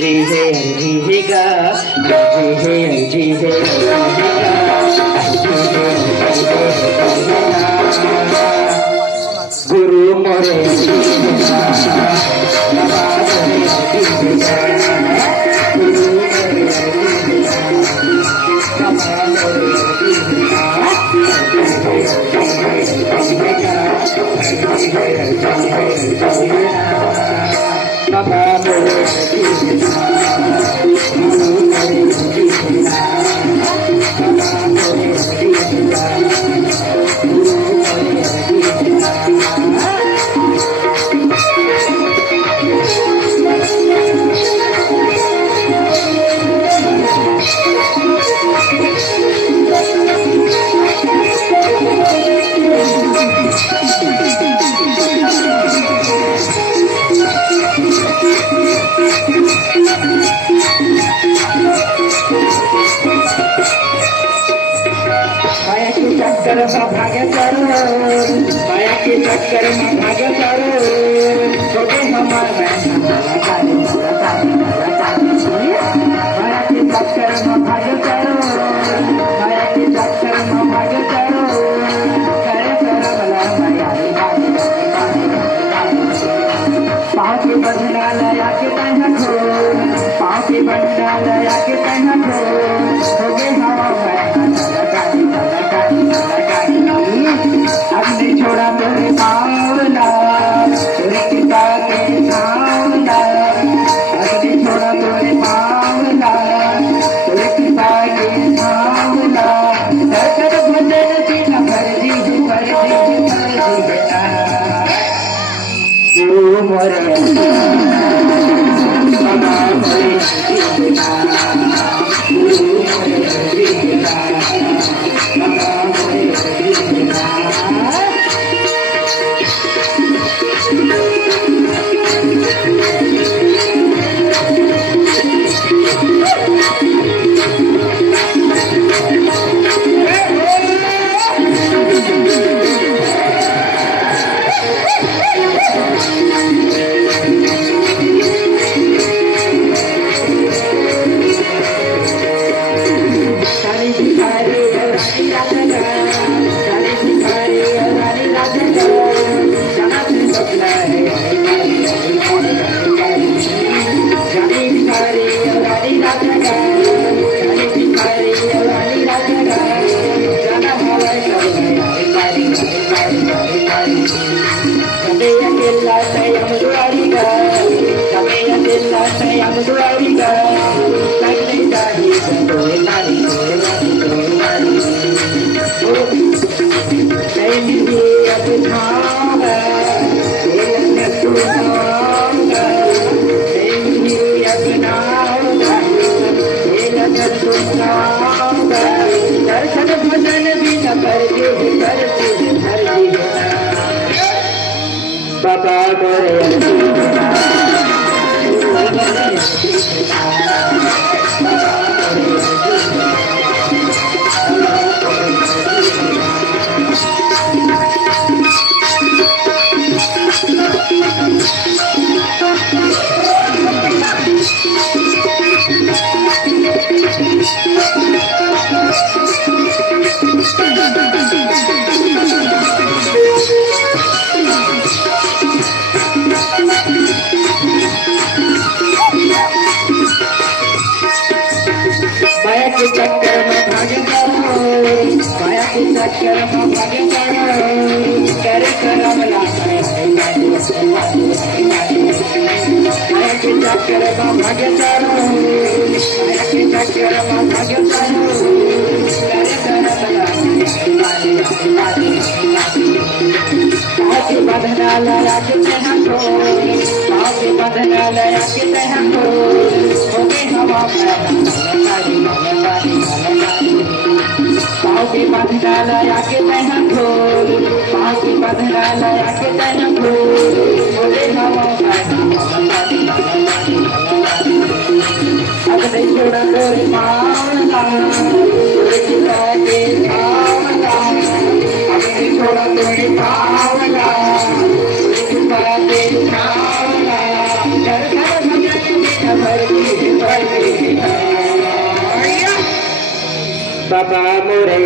अर्जी है अर्जी का अर्जी है अर्जी है गुरु मोरे चक्कर में भागे चलो माया के चक्कर में भागे चलो तो भी हमारे माया के चक्कर में भागे चलो माया के चक्कर में भागे चलो करे चलो भला माया पाँव के बंधना लया के तैना खो पाँव के बंधना लया के तैना खो तो भी हमारे अपने छोड़ा तेरे पावला तेरे पिता के सावला अपने छोड़ा तेरे पावला तेरे पिता के सावला दर्शन भजन तीन कर दी बेटा तू मोरे बाबा के चक्कर में भागे चलो माया के चक्कर में भागे चलो करे करम लागे माया के चक्कर में भागे चलो माया के चक्कर में भागे चलो करे करम लागे आके बंधना लया के हमको आके बंधना लया के हमको होगे हवा पाँव के बंधना लया के हमको पाँव के बंधना लया के हमको होगे हवा अब नहीं छोड़ा तोरे मावला छोड़ा तोरे पावला भर बाबा मोरे